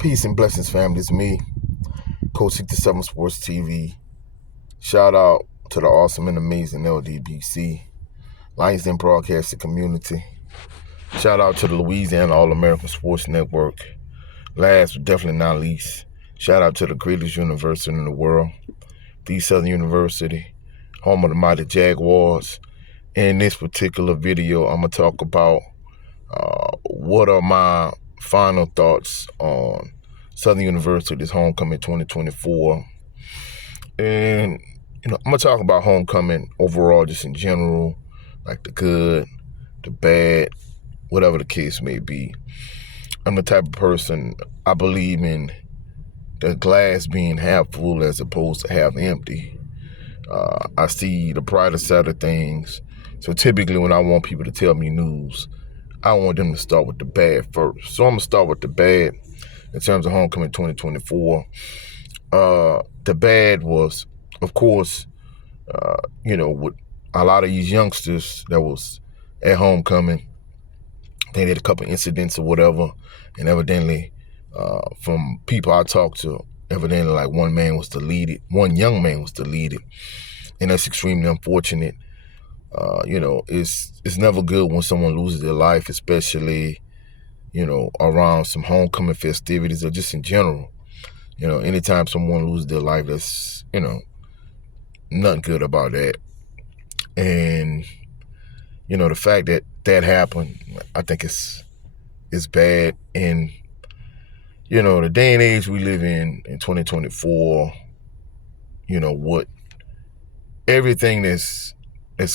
Peace and blessings, family. It's me, Coach 67 Sports TV. Shout out to the awesome and amazing LDBC, Lions Den Broadcasting Community. Shout out to the Louisiana All-American Sports Network. Last but definitely not least, shout out to the greatest university in the world, the Southern University, home of the mighty Jaguars. In this particular video, I'm going to talk about what are my final thoughts on Southern University's homecoming 2024. And, I'm going to talk about homecoming overall, just in general, like the good, the bad, whatever the case may be. I'm the type of person, I believe in the glass being half full as opposed to half empty. I see the brighter side of things. So typically when I want people to tell me news, I want them to start with the bad first. So I'm going to start with the bad in terms of homecoming 2024. The bad was, of course, with a lot of these youngsters that was at homecoming, they had a couple incidents or whatever, and evidently, from people I talked to, evidently like one young man was deleted, and that's extremely unfortunate. It's never good when someone loses their life, especially, around some homecoming festivities or just in general. Anytime someone loses their life, that's, nothing good about that. And, the fact that that happened, I think it's bad. And, the day and age we live in 2024, what everything that's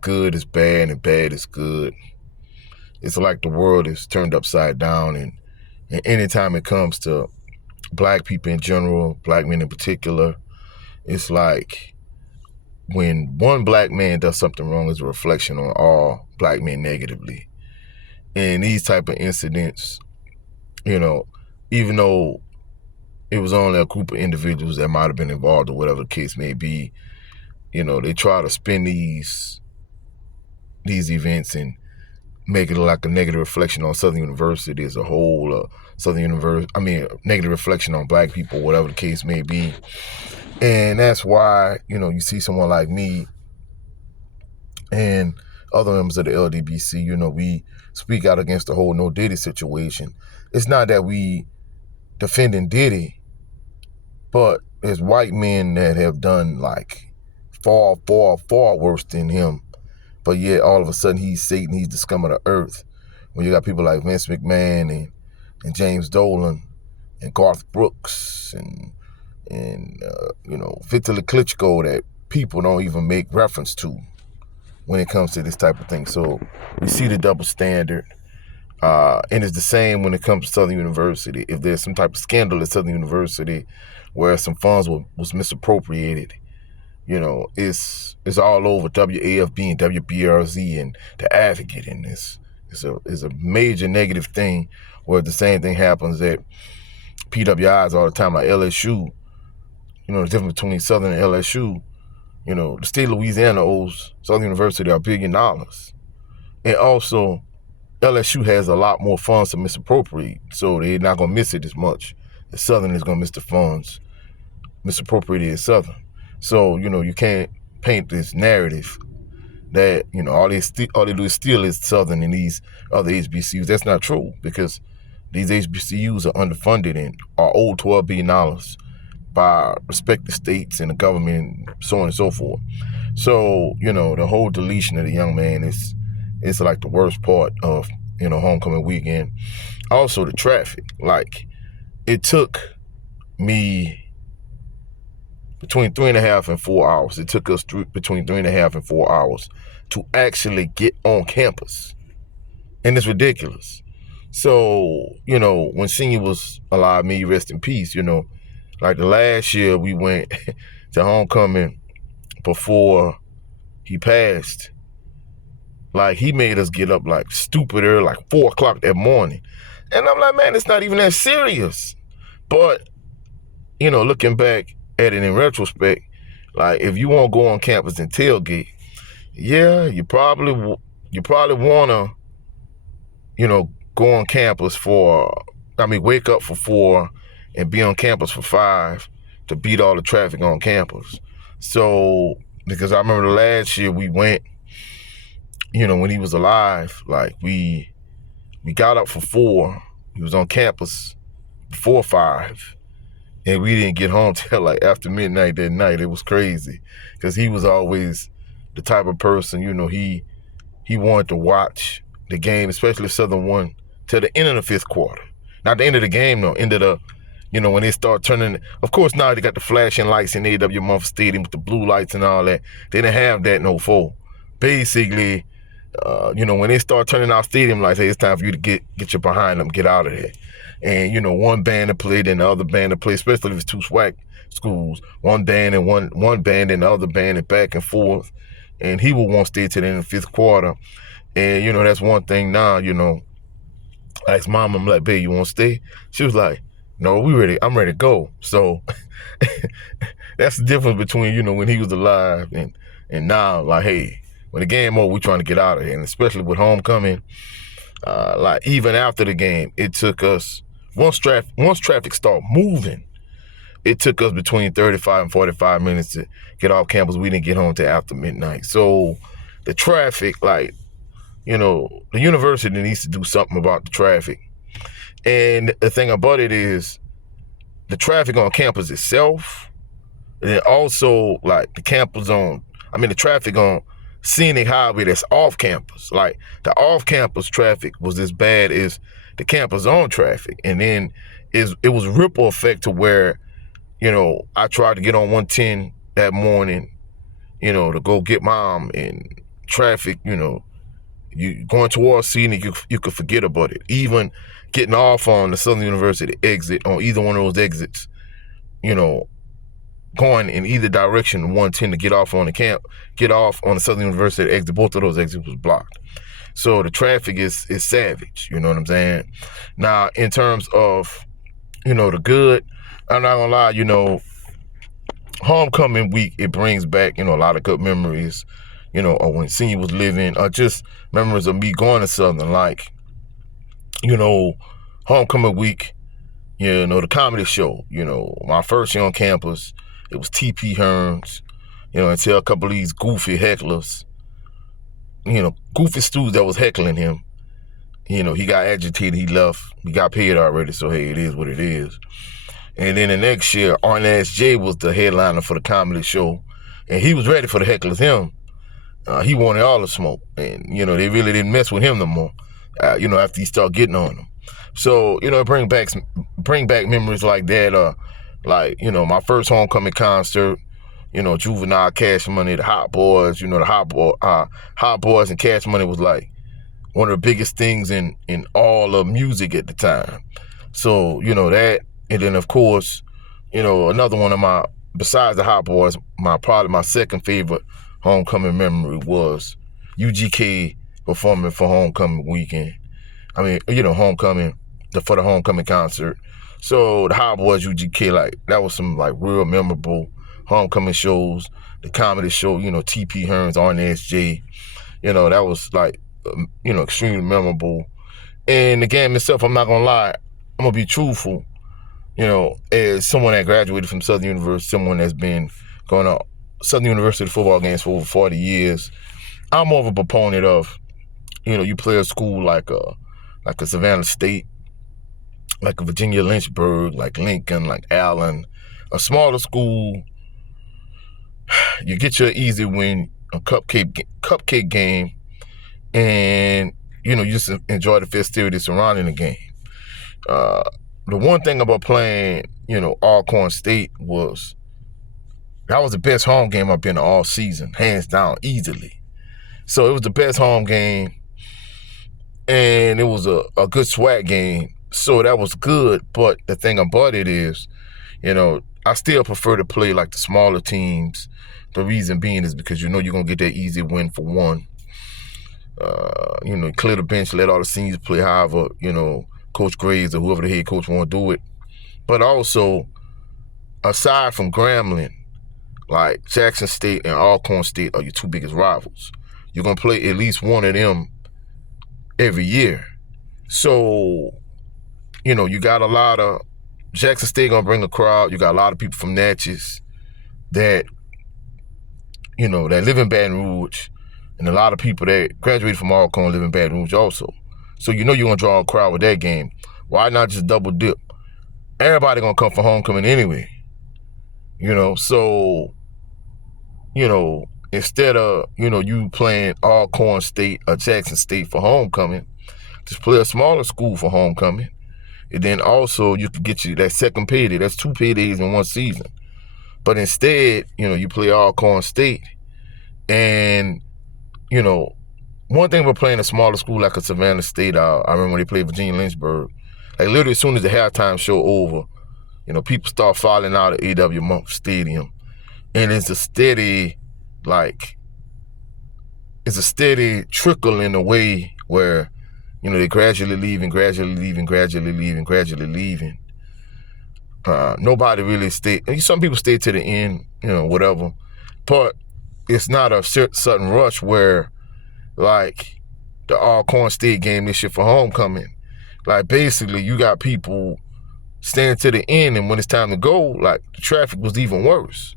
good is bad and bad is good. It's like the world is turned upside down. And anytime it comes to black people in general, black men in particular, it's like when one black man does something wrong, it's a reflection on all black men negatively. And these type of incidents, even though it was only a group of individuals that might have been involved or whatever the case may be, they try to spin these events and make it like a negative reflection on Southern University as a whole, negative reflection on black people, whatever the case may be. And that's why, you see someone like me and other members of the LDBC, we speak out against the whole No Diddy situation. It's not that we defending Diddy, but there's white men that have done like far, far, far worse than him. But yet all of a sudden he's Satan, he's the scum of the earth. When you got people like Vince McMahon and James Dolan and Garth Brooks and Vitaly Klitschko that people don't even make reference to when it comes to this type of thing. So we see the double standard. And it's the same when it comes to Southern University. If there's some type of scandal at Southern University where some funds was misappropriated, it's all over WAFB and WBRZ and the Advocate in this. It's a major negative thing where the same thing happens at PWIs all the time, like LSU. The difference between Southern and LSU, the state of Louisiana owes Southern University $1 billion. And also, LSU has a lot more funds to misappropriate, so they're not going to miss it as much. The Southern is going to miss the funds misappropriated at Southern. So, you can't paint this narrative that, all they do is steal is Southern and these other HBCUs. That's not true, because these HBCUs are underfunded and are owed $12 billion by respective states and the government and so on and so forth. So, the whole deletion of the young man is like the worst part of, homecoming weekend. Also, the traffic. Like, it took me between 3.5 and 4 hours. It took us between 3.5 and 4 hours to actually get on campus. And it's ridiculous. So, when Senior was alive, may he rest in peace, like the last year we went to homecoming before he passed. Like, he made us get up like stupid early, like 4 o'clock that morning. And I'm like, man, it's not even that serious. But, looking back at it in retrospect, like, if you want to go on campus and tailgate, yeah, you probably want to, go on campus wake up for 4 and be on campus for 5 to beat all the traffic on campus. So, because I remember the last year we went, when he was alive, like we got up for 4. He was on campus before 5. And we didn't get home till like after midnight that night. It was crazy because he was always the type of person, he wanted to watch the game, especially if Southern won, till the end of the 5th quarter. Not the end of the game, though. End of the, when they start turning. Of course, now they got the flashing lights in A.W. Mumford Stadium with the blue lights and all that. They didn't have that no more. Basically, when they start turning out stadium lights, hey, it's time for you to get your behind them, get out of there. And, one band to play, then the other band to play, especially if it's 2 SWAC schools. One band and one band and the other band and back and forth. And he would want to stay to the end of the 5th quarter. And, that's one thing now, I asked Mom, I'm like, babe, you want to stay? She was like, no, I'm ready to go. So that's the difference between, when he was alive and now, like, hey, when the game over, we're trying to get out of here. And especially with homecoming, like even after the game, it took us, once traffic started moving, it took us between 35 and 45 minutes to get off campus. We didn't get home till after midnight. So the traffic, like, the university needs to do something about the traffic. And the thing about it is the traffic on campus itself, and then also like the traffic on Scenic Highway that's off campus. Like the off campus traffic was as bad as the campus on traffic. And then it was ripple effect to where, I tried to get on 110 that morning, to go get Mom, and traffic, you going towards Scenic, you could forget about it. Even getting off on the Southern University exit, on either one of those exits, going in either direction, 110 to get off on the Southern University exit, both of those exits was blocked. So the traffic is savage, you know what I'm saying? Now, in terms of, the good, I'm not gonna lie, homecoming week, it brings back, a lot of good memories, or when Senior was living, or just memories of me going to Southern, like, homecoming week, the comedy show, my first year on campus, it was T.P. Hearns, until a couple of these goofy hecklers, goofy students that was heckling him, he got agitated, he left, he got paid already, so hey, it is what it is. And then the next year, Arnaz J was the headliner for the comedy show, and he was ready for the hecklers, him. He wanted all the smoke, and, they really didn't mess with him no more, after he started getting on them. So, bring back memories like that, like, my first homecoming concert, Juvenile, Cash Money, the Hot Boys, the Hot Boys and Cash Money was like one of the biggest things in all of music at the time. So, that, and then of course, another one of besides the Hot Boys, probably my second favorite homecoming memory was UGK performing for homecoming weekend. For the homecoming concert. So the Hot Boys, UGK, like that was some like real memorable homecoming shows. The comedy show, T.P. Hearns, Arnaz J, that was like, extremely memorable. And the game itself, I'm not gonna lie, I'm gonna be truthful. As someone that graduated from Southern University, someone that's been going to Southern University football games for over 40 years, I'm more of a proponent of, you play a school like a Savannah State, like a Virginia Lynchburg, like Lincoln, like Allen, a smaller school. You get your easy win, a cupcake game, and you just enjoy the festivities surrounding the game. The one thing about playing, Alcorn State was that was the best home game I've been to all season, hands down, easily. So it was the best home game, and it was a good SWAC game. So that was good, but the thing about it is, I still prefer to play like the smaller teams. The reason being is because you're going to get that easy win for one. Clear the bench, let all the seniors play however, Coach Graves or whoever the head coach want to do it. But also, aside from Grambling, like Jackson State and Alcorn State are your two biggest rivals. You're going to play at least one of them every year. So, you got a lot of Jackson State gonna bring a crowd. You got a lot of people from Natchez that, you know, that live in Baton Rouge, and a lot of people that graduated from Alcorn live in Baton Rouge also. So you know you're gonna draw a crowd with that game. Why not just double dip? Everybody gonna come for homecoming anyway. You know, so, you know, instead of, you know, you playing Alcorn State or Jackson State for homecoming, just play a smaller school for homecoming. And then also you could get you that second payday. That's 2 paydays in one season. But instead, you know, you play Alcorn State. And, you know, one thing about playing a smaller school like a Savannah State, I remember when they played Virginia Lynchburg, like literally as soon as the halftime show over, you know, people start filing out of A.W. Monk Stadium. And it's a steady, like, it's a steady trickle in a way where, you know, they gradually leaving, gradually leaving, gradually leaving, gradually leaving. Nobody really stayed. Some people stay to the end, you know, whatever. But it's not a sudden rush where, like, the Alcorn State game this year for homecoming. Like, basically, you got people staying to the end, and when it's time to go, like, the traffic was even worse.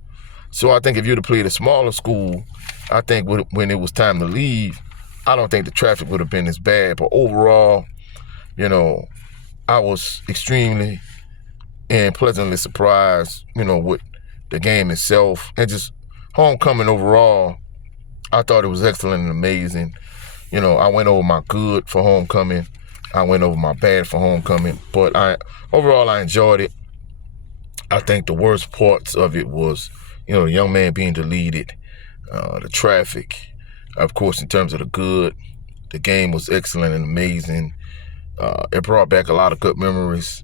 So I think if you'd have played a smaller school, I think when it was time to leave, I don't think the traffic would have been as bad. But overall, you know, I was extremely and pleasantly surprised, you know, with the game itself. And just homecoming overall, I thought it was excellent and amazing. You know, I went over my good for homecoming. I went over my bad for homecoming. But overall, I enjoyed it. I think the worst parts of it was, you know, the young man being deleted, the traffic. Of course, in terms of the good, the game was excellent and amazing. It brought back a lot of good memories.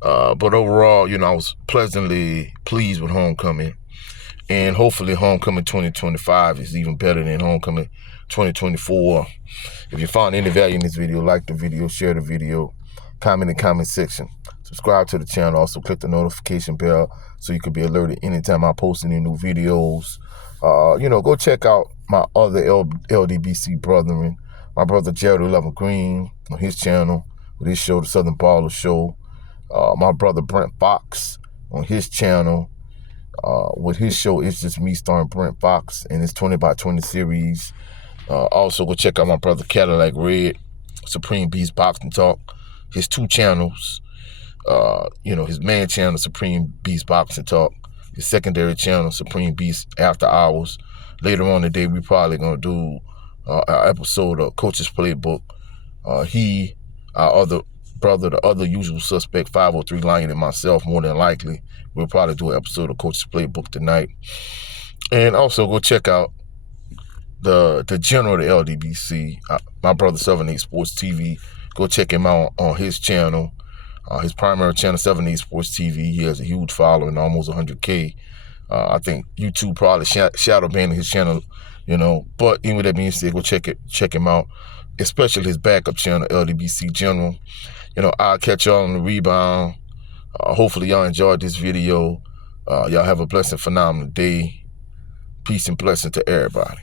But overall, you know, I was pleasantly pleased with homecoming. And hopefully homecoming 2025 is even better than homecoming 2024. If you found any value in this video, like the video, share the video, comment in the comment section. Subscribe to the channel. Also click the notification bell so you can be alerted anytime I post any new videos. You know, go check out my other LDBC brethren. My brother Gerald 11 Green on his channel with his show, The Southern Baller Show. My brother Brent Fox on his channel with his show, It's Just Me, starring Brent Fox and his 20 by 20 series. Also, go check out my brother Cadillac Red, Supreme Beast Boxing Talk, his 2 channels. You know, his main channel, Supreme Beast Boxing Talk, his secondary channel, Supreme Beast After Hours. Later on today, we probably going to do an episode of Coach's Playbook. Our other brother, the other usual suspect, 503 Lion, and myself, more than likely, we'll probably do an episode of Coach's Playbook tonight. And also go check out the general of the LDBC, my brother 78 Sports TV. Go check him out on his channel. His primary channel, 78 Sports TV. He has a huge following, almost 100K. I think YouTube probably shadow banning his channel, you know. But even with that being said, go check him out, especially his backup channel, LDBC General. You know, I'll catch y'all on the rebound. Hopefully y'all enjoyed this video. Y'all have a blessed, phenomenal day. Peace and blessing to everybody.